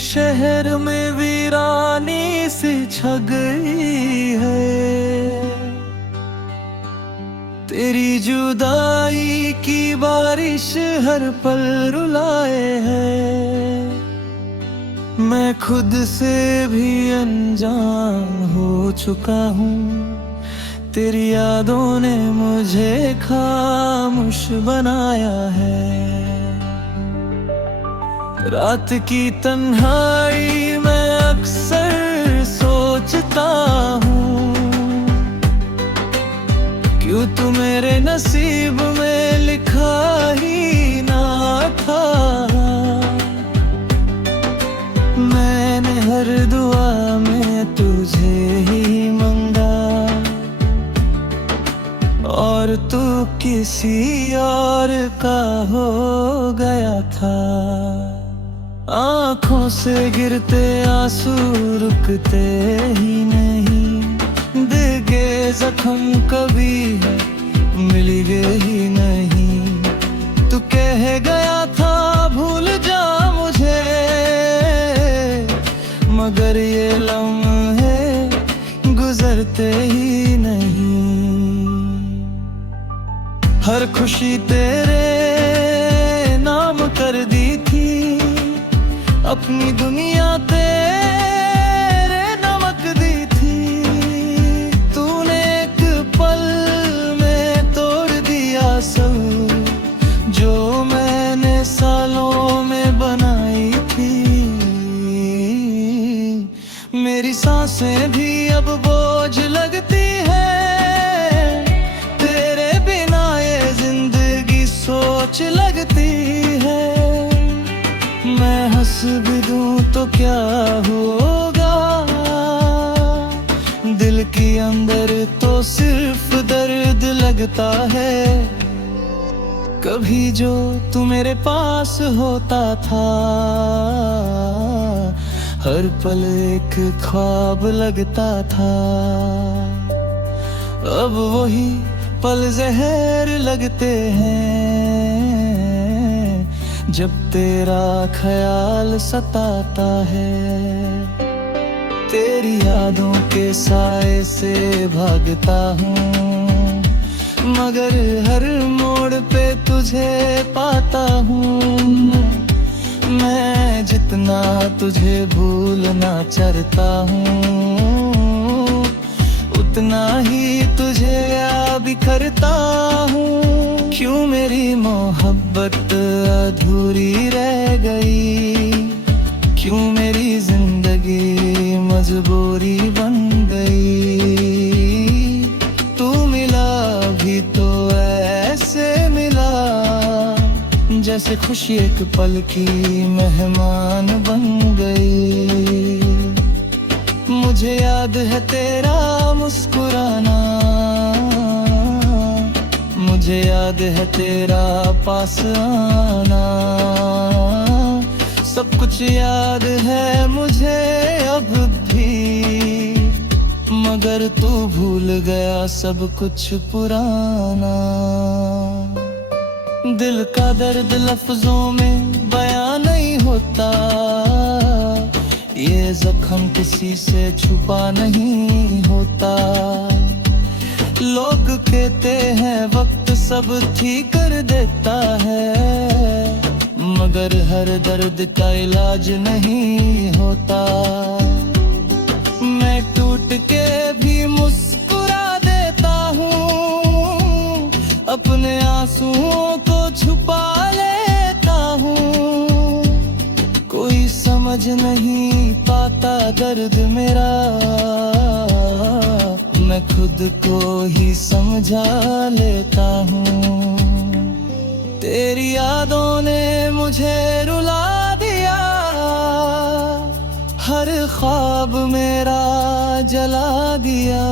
शहर में वीरानी सी छा गई है। तेरी जुदाई की बारिश हर पल रुलाए है। मैं खुद से भी अनजान हो चुका हूँ। तेरी यादों ने मुझे खामोश बनाया है। रात की तन्हाई मैं अक्सर सोचता हूँ, क्यों तू मेरे नसीब में लिखा ही ना था। मैंने हर दुआ में तुझे ही मांगा और तू किसी और का हो गया था। आँखों से गिरते आंसू रुकते ही नहीं। दिगे जख्म कभी मिलेंगे ही नहीं। तू कह गया था भूल जा मुझे, मगर ये लम्हे गुजरते ही नहीं। हर खुशी तेरे नाम कर दी थी, अपनी दुनिया तेरे नमक दी थी। तूने एक पल में तोड़ दिया सब, जो मैंने सालों में बनाई थी। मेरी सांसें भी अब बोझ लगती है, तेरे बिना ये जिंदगी सोच लगती है। मैं हंस भी दूं तो क्या होगा, दिल के अंदर तो सिर्फ दर्द लगता है। कभी जो तू मेरे पास होता था, हर पल एक ख्वाब लगता था। अब वही पल जहर लगते हैं, जब तेरा ख्याल सताता है। तेरी यादों के साए से भागता हूँ, मगर हर मोड़ पे तुझे पाता हूँ। मैं जितना तुझे भूलना चाहता हूँ, उतना ही तुझे याद करता हूँ। क्यों मेरी मोहब्बत अधूरी रह गई, क्यों मेरी जिंदगी मजबूरी बन गई। तू मिला भी तो ऐसे मिला, जैसे खुशी एक पल की मेहमान बन गई। मुझे याद है तेरा मुस्कुराना, मुझे याद है तेरा पास आना। सब कुछ याद है मुझे अब भी, मगर तू भूल गया सब कुछ पुराना। दिल का दर्द लफ्जों में बयां नहीं होता, ये जख्म किसी से छुपा नहीं होता। लोग कहते हैं वक्त सब ठीक कर देता है, मगर हर दर्द का इलाज नहीं होता। मैं टूट के भी मुस्कुरा देता हूँ, अपने आंसुओं को छुपा लेता हूँ। कोई समझ नहीं पाता दर्द मेरा, मैं खुद को ही समझा लेता हूँ। तेरी यादों ने मुझे रुला दिया, हर ख्वाब मेरा जला दिया।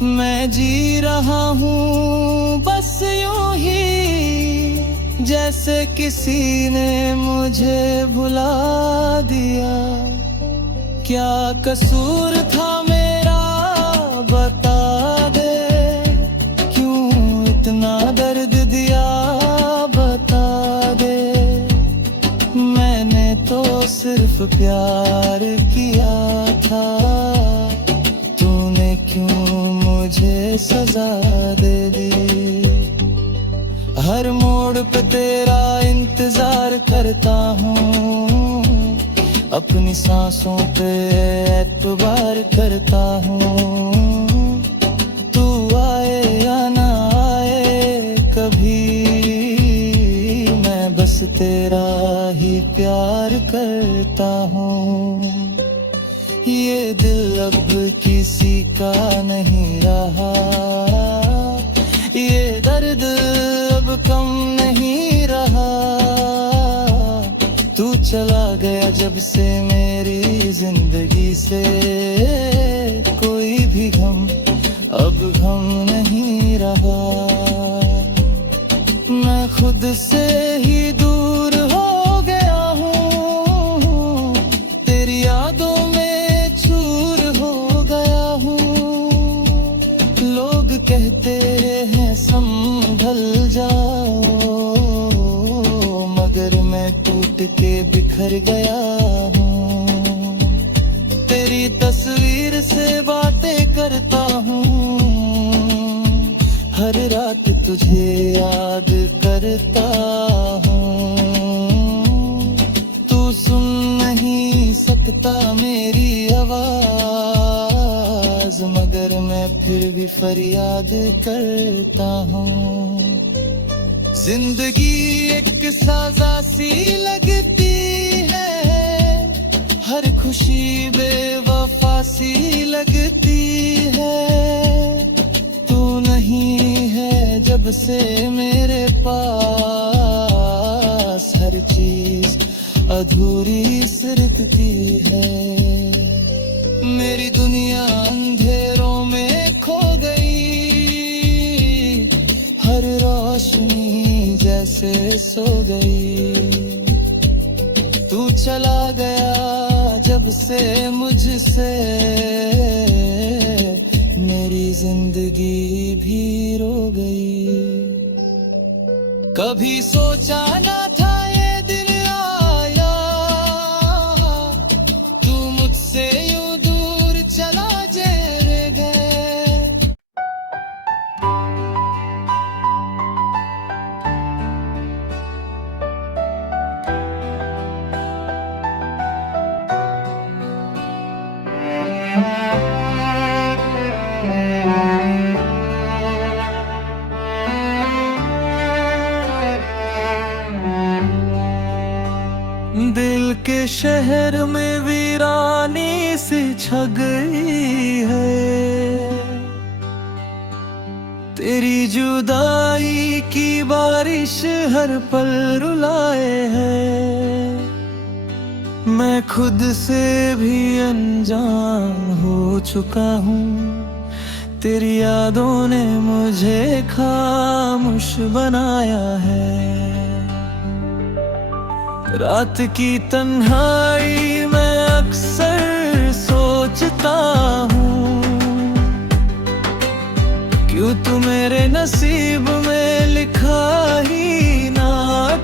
मैं जी रहा हूँ बस यूं ही, जैसे किसी ने मुझे भुला दिया। क्या कसूर था मेरा बता दे, क्यों इतना दर्द दिया बता दे। मैंने तो प्यार किया था, तूने क्यों मुझे सजा दे दी। हर मोड़ पे तेरा इंतजार करता हूँ, अपनी सांसों पे एतबार करता हूँ। तू आए या ना आए कभी, मैं बस तेरा ही प्यार करता हूँ। ये दिल अब किसी का नहीं रहा, ये दर्द अब कम नहीं रहा। तू चला गया जब से मेरी जिंदगी से, कोई भी गम अब गम नहीं रहा। मैं खुद से ही दूर हो गया हूँ, तेरी यादों में चूर हो गया हूँ। लोग कहते हैं संभल जाओ, मगर मैं टूट के बिखर गया हूँ। तेरी तस्वीर से बातें करता हूँ, हर रात तुझे याद करता हूँ। तू सुन नहीं सकता मेरी आवाज, मगर मैं फिर भी फरियाद करता हूँ। जिंदगी एक साजा सी लगती है, हर खुशी बेवफा सी लगती है। तू नहीं है जब से मेरे पास, हर चीज अधूरी सी लगती है। मेरी दुनिया अंधेरों में खो गई, हर रोशनी जैसे सो गई। तू चला गया जब से मुझसे, मेरी जिंदगी भी रो गई। कभी सोचा ना था ये दिन आया, तू मुझसे यूं दूर चला जाएगा। दिल के शहर में वीरानी सी छा गई है, तेरी जुदाई की बारिश हर पल रुलाए है। मैं खुद से भी अनजान हो चुका हूँ, तेरी यादों ने मुझे खामोश बनाया है। रात की तन्हाई में अक्सर सोचता हूँ, क्यों तू मेरे नसीब में लिखा ही ना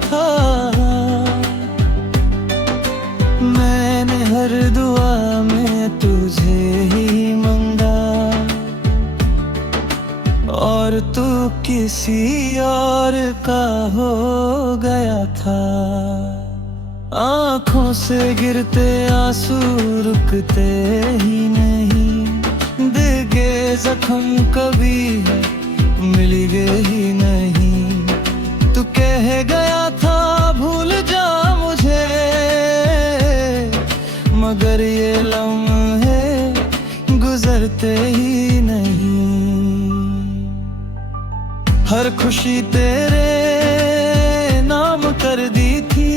था। मैंने हर दुआ में तुझे ही मांगा, और तू किसी और का हो गया था। आँखों से गिरते आंसू रुकते ही नहीं, दिगे जख्म कभी मिले ही नहीं। तू कह गया था भूल जा मुझे, मगर ये लम्हे गुजरते ही नहीं। हर खुशी तेरे नाम कर दी थी,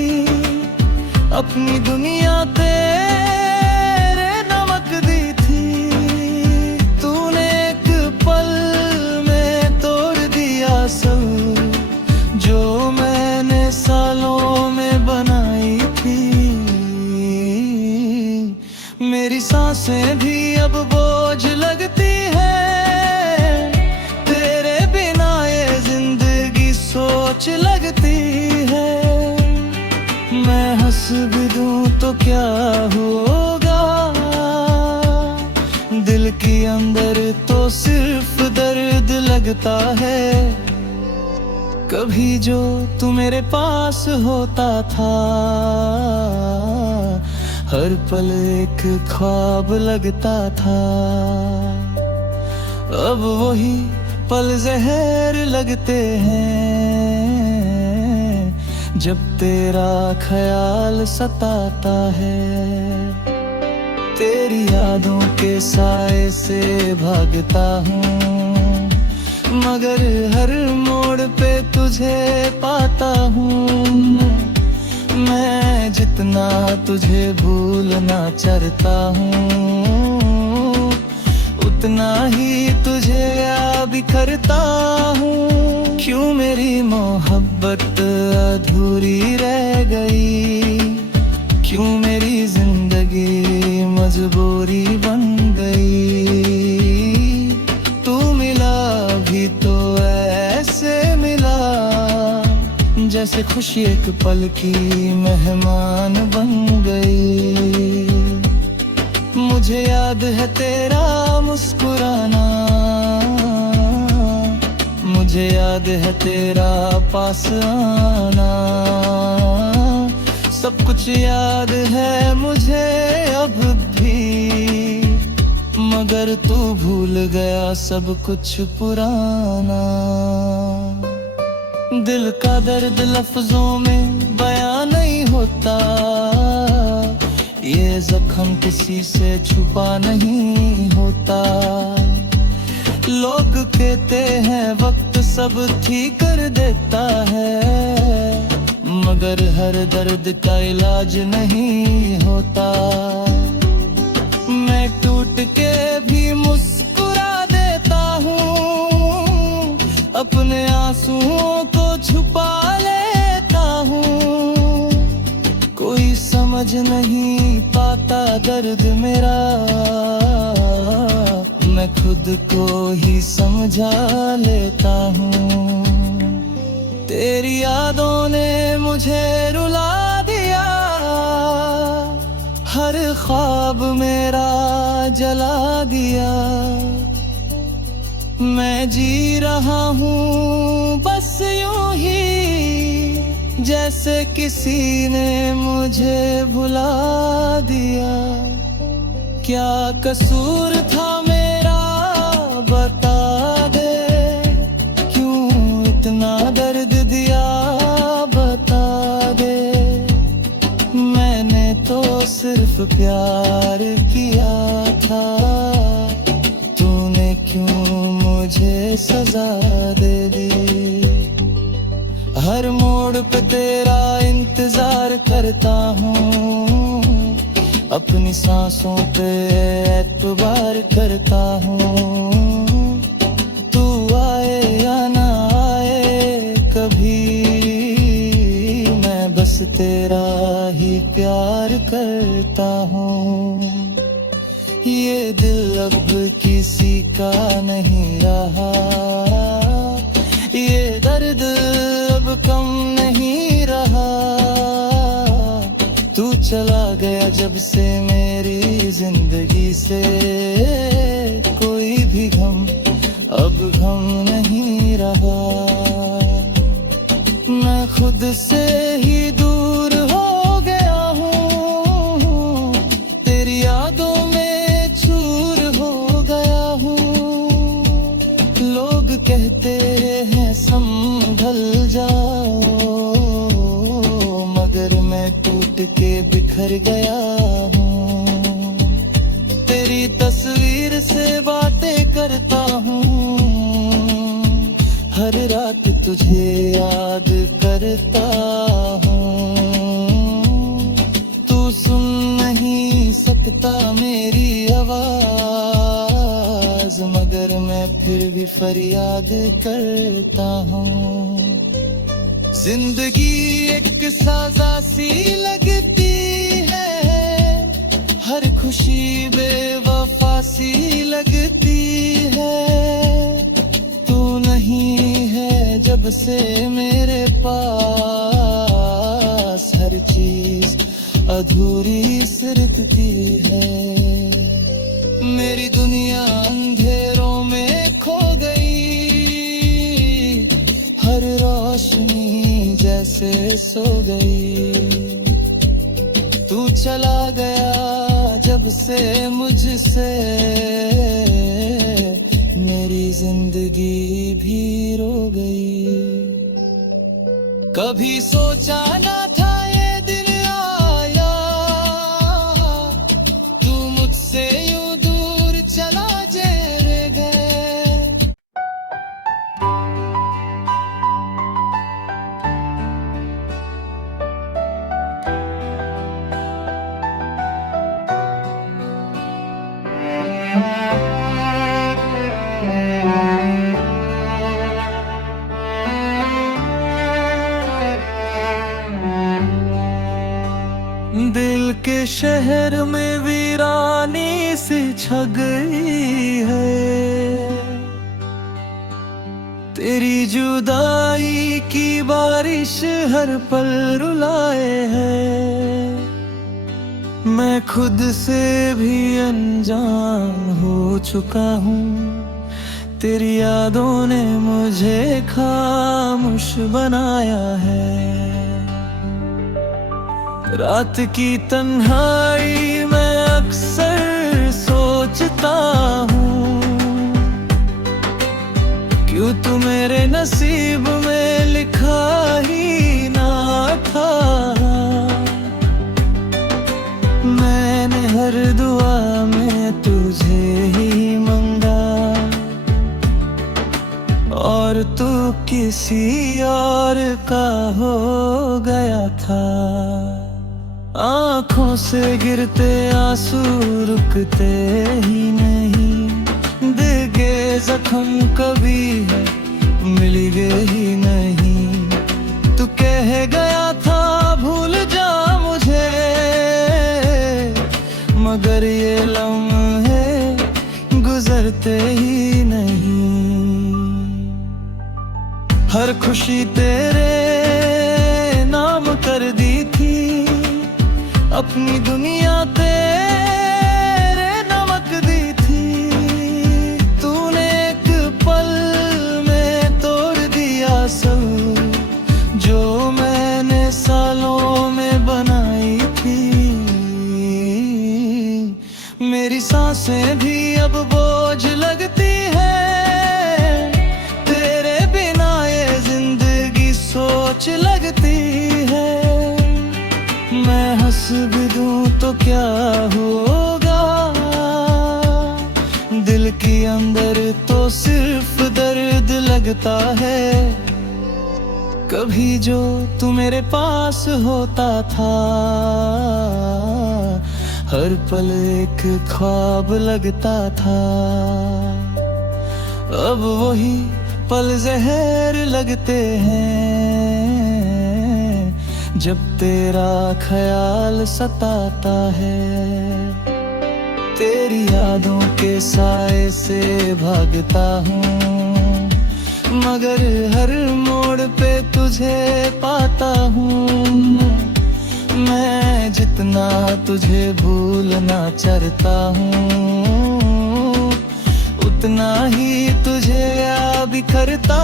अपनी दुनिया तेरे नमक दी थी। तूने एक पल में तोड़ दिया सब, जो मैंने सालों में बनाई थी। मेरी सांसें भी अब बोझ लगती है, तेरे बिना ये जिंदगी सोच लगती है। मैं हंस भी दूं तो तो क्या होगा। दिल के अंदर तो सिर्फ दर्द लगता है। कभी जो तू मेरे पास होता था, हर पल एक ख्वाब लगता था। अब वही पल जहर लगते हैं, जब तेरा ख्याल सताता है। तेरी यादों के साए से भागता हूँ, मगर हर मोड़ पे तुझे पाता हूँ। मैं जितना तुझे भूलना चाहता हूँ, उतना ही तुझे याद करता हूँ। क्यों मेरी मोहब्बत अधूरी रह गई, क्यों मेरी जिंदगी मजबूरी बन गई। तू मिला भी तो ऐसे मिला, जैसे खुशी एक पल की मेहमान बन गई। मुझे याद है तेरा मुस्कुराना, मुझे याद है तेरा पास आना। सब कुछ याद है मुझे अब भी, मगर तू भूल गया सब कुछ पुराना। दिल का दर्द लफ्जों में बयां नहीं होता, ये जख्म किसी से छुपा नहीं होता। लोग कहते हैं वक्त सब ठीक कर देता है, मगर हर दर्द का इलाज नहीं होता। मैं टूट के भी मुस्कुरा देता हूँ, अपने आंसुओं को छुपा लेता हूँ। कोई समझ नहीं पाता दर्द मेरा, मैं खुद को ही समझा लेता हूँ। तेरी यादों ने मुझे रुला दिया, हर ख्वाब मेरा जला दिया। मैं जी रहा हूँ बस यूं ही, जैसे किसी ने मुझे भुला दिया। क्या कसूर था मेरा बता दे, क्यों इतना दर्द दिया बता दे। मैंने तो सिर्फ प्यार किया था, तूने क्यों मुझे सजा दे दी। हर मोड़ पे तेरा इंतजार करता हूँ, अपनी सांसों पे एतबार करता हूँ। तू आए या ना आए कभी, मैं बस तेरा ही प्यार करता हूँ। ये दिल अब किसी का नहीं रहा, ये दर्द अब कम नहीं रहा। तू चला गया जब से मेरी जिंदगी से, कोई भी गम अब गम नहीं रहा। मैं खुद से ही दूर हो गया हूँ, तेरी यादों में चूर हो गया हूँ। लोग कहते हैं संभल जाओ, मगर मैं टूट के बिखर गया हूँ। तेरी तस्वीर से बातें करता हूँ, हर रात तुझे याद करता हूँ। तू सुन नहीं सकता मेरी आवाज, मगर मैं फिर भी फरियाद करता हूँ। जिंदगी एक साजा सी लगती है, हर खुशी बेवफा सी लगती है। तू नहीं है जब से मेरे पास, हर चीज अधूरी सिरकती है। मेरी दुनिया अंधेरों में खो गई, हर रोशनी जैसे सो गई। तू चला गया जब से मुझसे, मेरी जिंदगी भी रो गई। कभी सोचा ना था ये दिन आया, तू मुझसे यूं दूर चला जाएगा। दिल के शहर में वीरानी सी छा गई है, तेरी जुदाई की बारिश हर पल रुलाए है। मैं खुद से भी अनजान हो चुका हूँ, तेरी यादों ने मुझे खामोश बनाया है। रात की तन्हाई में अक्सर सोचता हूँ, क्यों तू मेरे नसीब में लिखा ही ना था। मैंने हर दुआ में तुझे ही मांगा, और तू किसी और का हो गया था। आँखों से गिरते आंसू रुकते ही नहीं, दिगे जख्म कभी मिलेंगे ही नहीं। तू कह गया था भूल जा मुझे, मगर ये लम्हे गुजरते ही नहीं। हर खुशी तेरे नाम कर दी थी, अपनी दुनिया तेरे नमक दी थी। तूने एक पल में तोड़ दिया सब, जो मैंने सालों में बनाई थी। मेरी सांसें भी अब बोझ लगती है, तेरे बिना ये जिंदगी सोच लगती है। मैं हंस भी दूं तो क्या होगा, दिल के अंदर तो सिर्फ दर्द लगता है। कभी जो तू मेरे पास होता था, हर पल एक ख्वाब लगता था। अब वही पल जहर लगते हैं, जब तेरा ख्याल सताता है। तेरी यादों के साए से भागता हूँ, मगर हर मोड़ पे तुझे पाता हूँ। मैं जितना तुझे भूलना चाहता हूँ, उतना ही तुझे याद करता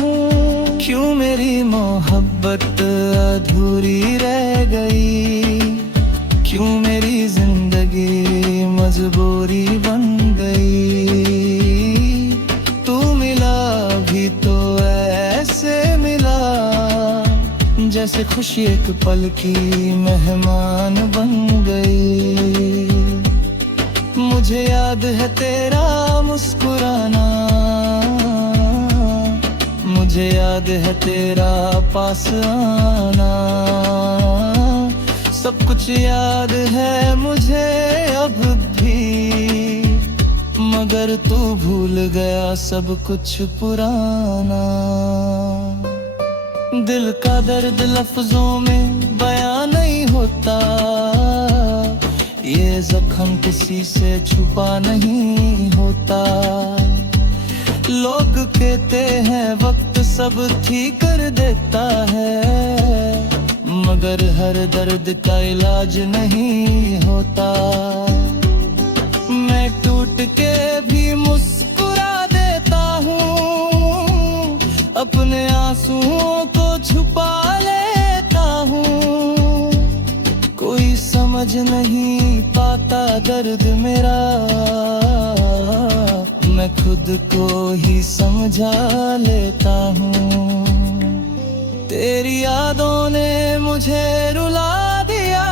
हूँ। क्यों मेरी मोहब्बत अधूरी रह गई, क्यों मेरी जिंदगी मजबूरी बन गई। तू मिला भी तो ऐसे मिला, जैसे खुशी एक पल की मेहमान बन गई। मुझे याद है तेरा मुस्कुराना, मुझे याद है तेरा पास आना। सब कुछ याद है मुझे अब भी, मगर तू भूल गया सब कुछ पुराना। दिल का दर्द लफ्जों में बयां नहीं होता, ये जख्म किसी से छुपा नहीं होता। लोग कहते हैं वक्त सब ठीक कर देता है, मगर हर दर्द का इलाज नहीं होता। मैं टूट के भी मुस्कुरा देता हूँ, अपने आंसुओं को छुपा लेता हूँ। कोई समझ नहीं पाता दर्द मेरा, मैं खुद को ही समझा लेता हूँ। तेरी यादों ने मुझे रुला दिया,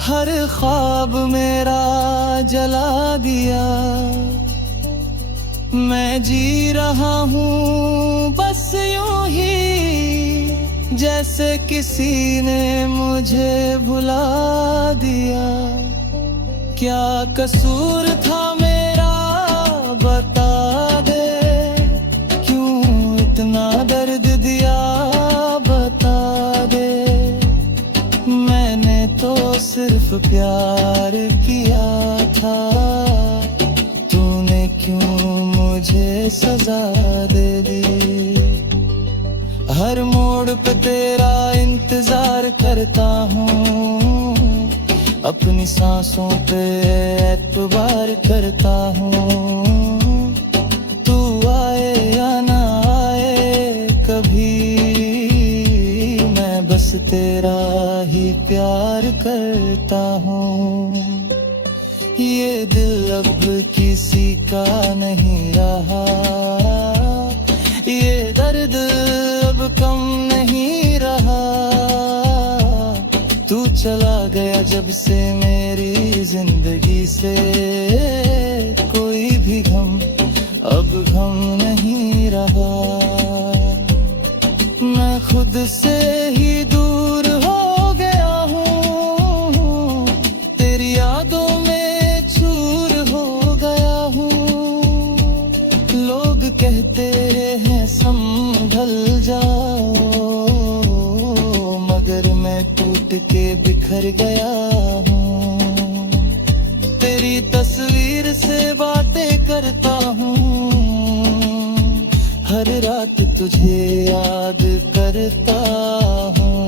हर ख्वाब मेरा जला दिया। मैं जी रहा हूँ बस यूं ही, जैसे किसी ने मुझे भुला दिया। क्या कसूर था मेरा बता दे, क्यों इतना दर्द दिया बता दे। मैंने तो सिर्फ प्यार किया था, तूने क्यों मुझे सजा दे दी। हर मोड़ पे तेरा इंतजार करता हूँ, अपनी सांसों पे एतबार करता हूँ। तू आए या ना आए कभी, मैं बस तेरा ही प्यार करता हूँ। ये दिल अब किसी का नहीं रहा, ये दर्द अब कम नहीं रहा। तू चला गया जब से मेरी जिंदगी से, कोई भी गम अब गम नहीं रहा। मैं खुद से ही दूर हो गया हूँ, तेरी यादों में चूर हो गया हूँ। लोग कहते हैं संभल जाओ, मगर मैं टूट के बिखर गया हूँ। तेरी तस्वीर से बातें करता हूँ, हर रात तुझे याद करता हूँ।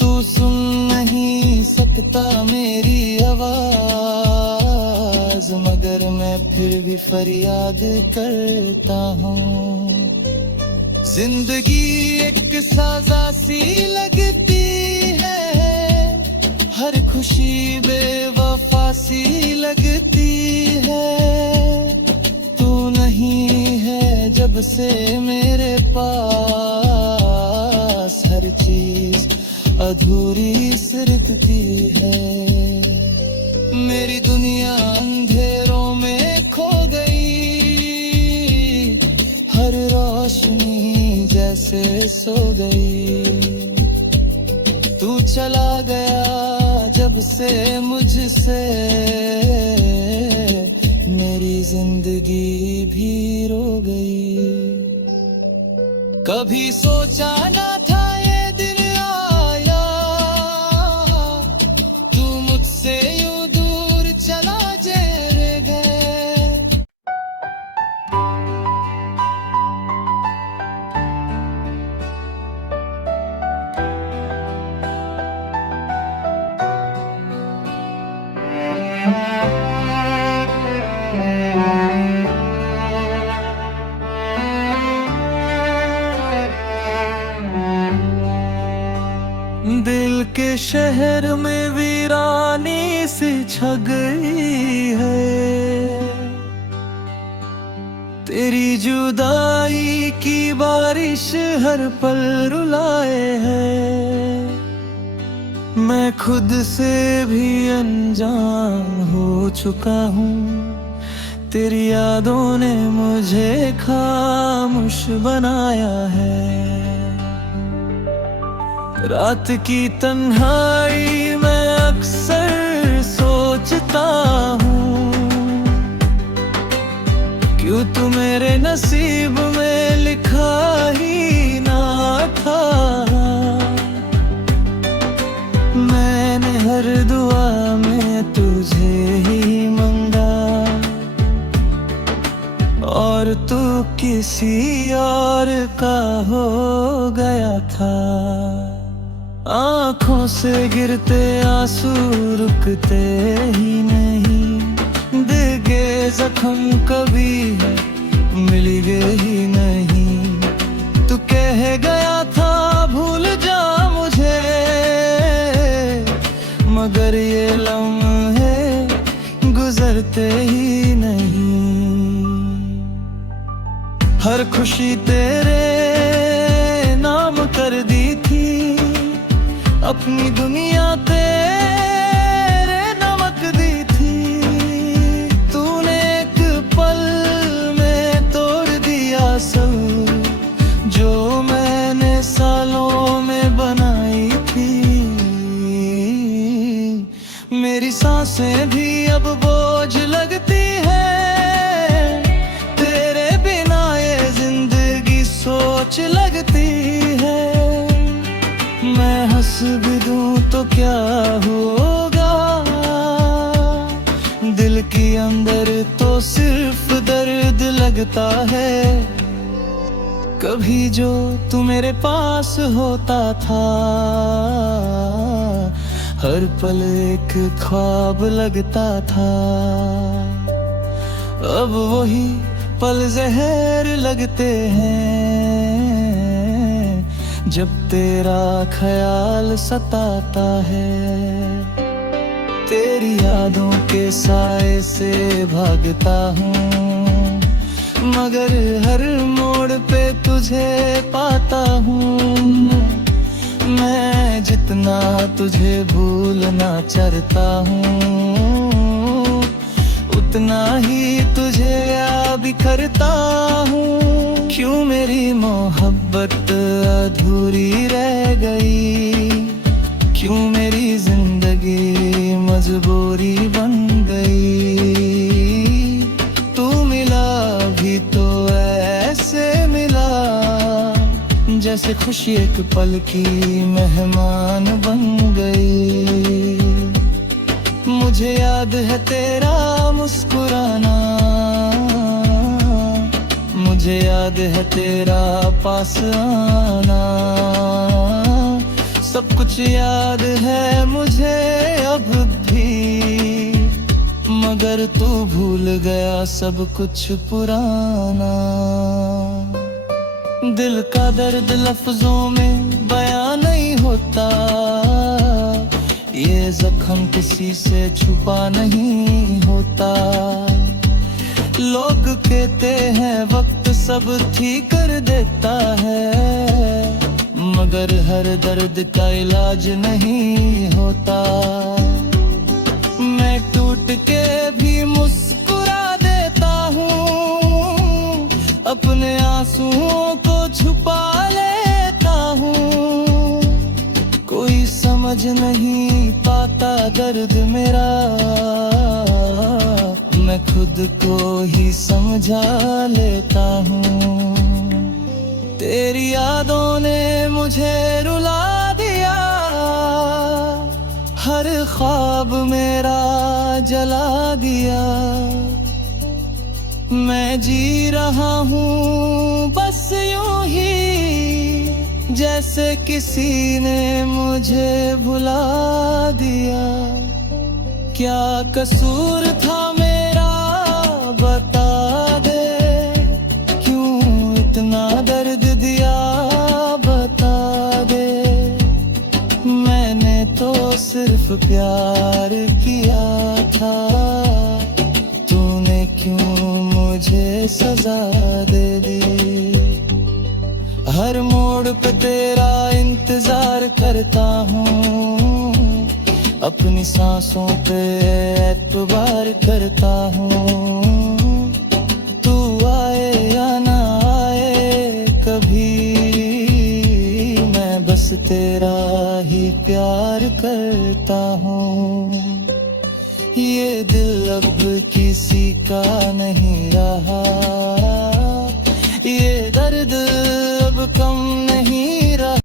तू सुन नहीं सकता मेरी आवाज, मगर मैं फिर भी फरियाद करता हूँ। जिंदगी एक साजा सी लगती है, हर खुशी बेवफा सी लगती है। तू नहीं है जब से मेरे पास, हर चीज अधूरी सी लगती है। मेरी दुनिया अंधेरों में खो गई, हर रोशनी जैसे सो गई। तू चला गया जब से मुझसे, मेरी जिंदगी भी रो गई। कभी सोचा ना था ये दिन आया, तू मुझसे यूं दूर चला चले गए। दिल के शहर में वीरानी सी छा गई है, तेरी जुदाई की बारिश हर पल रुलाए है। मैं खुद से भी अनजान हो चुका हूँ, तेरी यादों ने मुझे खामोश बनाया है। रात की तन्हाई में अक्सर सोचता हूँ, क्यों तू मेरे नसीब में लिखा ही ना था। मैंने हर दुआ में तुझे ही मांगा, और और तू किसी और का हो गया था। आंखों से गिरते आंसू रुकते ही नहीं, दिगे जख्म कभी मिले ही नहीं। तू कह गया था भूल जा मुझे, मगर ये लम्हे गुजरते ही नहीं। हर खुशी तेरे नाम कर दी थी, अपनी दुनिया तेरे नमक दी थी। तूने एक पल में तोड़ दिया सब, जो मैंने सालों में बनाई थी। मेरी सांसें भी अब बोझ लगती है, तेरे बिना ये जिंदगी सोच लगती है। मैं हंस भी दूं तो क्या होगा, दिल के अंदर तो सिर्फ दर्द लगता है। कभी जो तू मेरे पास होता था, हर पल एक ख्वाब लगता था। अब वही पल जहर लगते हैं, जब तेरा ख्याल सताता है। तेरी यादों के साए से भागता हूँ, मगर हर मोड़ पे तुझे पाता हूँ। मैं जितना तुझे भूलना चाहता हूँ, उतना ही तुझे याद करता हूँ। क्यों मेरी मोहब्बत अधूरी रह गई, क्यों मेरी जिंदगी मजबूरी बन गई। तू मिला भी तो ऐसे मिला, जैसे खुशी एक पल की मेहमान बन गई। मुझे याद है तेरा मुस्कुराना, मुझे याद है तेरा पास आना। सब कुछ याद है मुझे अब भी, मगर तू भूल गया सब कुछ पुराना। दिल का दर्द लफ्जों में बयां नहीं होता, ये जख्म किसी से छुपा नहीं होता। लोग कहते हैं वक्त सब ठीक कर देता है, मगर हर दर्द का इलाज नहीं होता। मैं टूट के भी मुस्कुरा देता हूँ, अपने आंसुओं को छुपा लेता हूँ। कोई समझ नहीं पाता दर्द मेरा, मैं खुद को ही समझा लेता हूँ। तेरी यादों ने मुझे रुला दिया, हर ख्वाब मेरा जला दिया। मैं जी रहा हूँ बस यूं ही, जैसे किसी ने मुझे भुला दिया। क्या कसूर था मेरा बता दे, क्यों इतना दर्द दिया बता दे। मैंने तो सिर्फ प्यार किया था, तूने क्यों मुझे सजा दे दी। हर मोड़ पे तेरा इंतजार करता हूँ, अपनी सांसों पे एतबार करता हूँ। तू आए या ना आए कभी, मैं बस तेरा ही प्यार करता हूँ। ये दिल अब किसी का नहीं रहा,